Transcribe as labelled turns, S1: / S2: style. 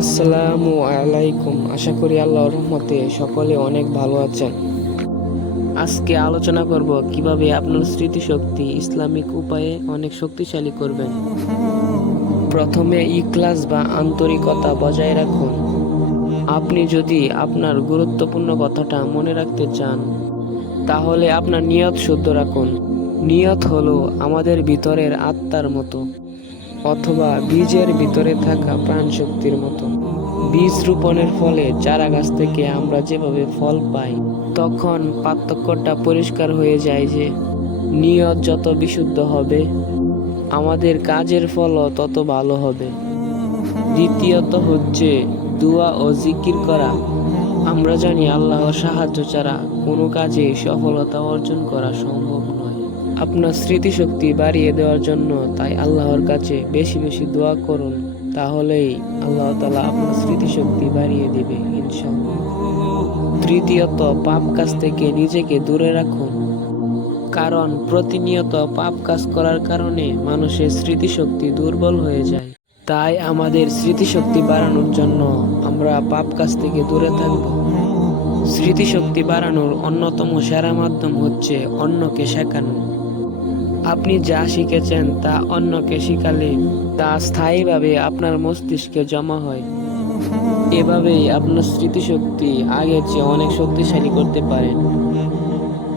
S1: আসসালামু আলাইকুম। আশা করি আল্লাহর রহমতে সকলে অনেক ভালো আছেন। আজকে আলোচনা করব কীভাবে আপনার স্মৃতিশক্তি ইসলামিক উপায়ে অনেক শক্তিশালী করবেন। প্রথমে ইখলাস বা আন্তরিকতা বজায় রাখুন। আপনি যদি আপনার গুরুত্বপূর্ণ কথাটা মনে রাখতে চান, তাহলে আপনার নিয়ত শুদ্ধ রাখুন। নিয়ত হলো আমাদের ভিতরের আত্মার মতো। অথবা বীজের ভিতরে থাকা প্রাণশক্তির মতো। বীজ রোপণের ফলে চারা গাছ থেকে আমরা যেভাবে ফল পাই, তখন পার্থক্যটা পরিষ্কার হয়ে যায় যে নিয়ত যত বিশুদ্ধ হবে, আমাদের কাজের ফলও তত ভালো হবে। দ্বিতীয়ত হচ্ছে দোয়া ও জিকির করা। আমরা জানি আল্লাহর সাহায্য ছাড়া কোনো কাজে সফলতা অর্জন করা সম্ভব নয়। আপনার স্মৃতিশক্তি বাড়িয়ে দেওয়ার জন্য তাই আল্লাহর কাছে বেশি বেশি দোয়া করুন, তাহলেই আল্লাহ তালা আপনার স্মৃতিশক্তি বাড়িয়ে দেবে, ইনশাআল্লাহ। তৃতীয়ত, পাপ কাজ থেকে নিজেকে দূরে রাখুন। কারণ প্রতিনিয়ত পাপ কাজ করার কারণে মানুষের স্মৃতিশক্তি দুর্বল হয়ে যায়। তাই আমাদের স্মৃতিশক্তি বাড়ানোর জন্য আমরা পাপ কাজ থেকে দূরে থাকব। স্মৃতিশক্তি বাড়ানোর অন্যতম সেরা মাধ্যম হচ্ছে অন্যকে শেখানো। আপনি যা শিখেছেন তা অন্যকে শিখালে তা স্থায়ীভাবে আপনার মস্তিষ্কে জমা হয়। এভাবেই আপনার স্মৃতিশক্তি আগের চেয়ে অনেক শক্তিশালী করতে পারেন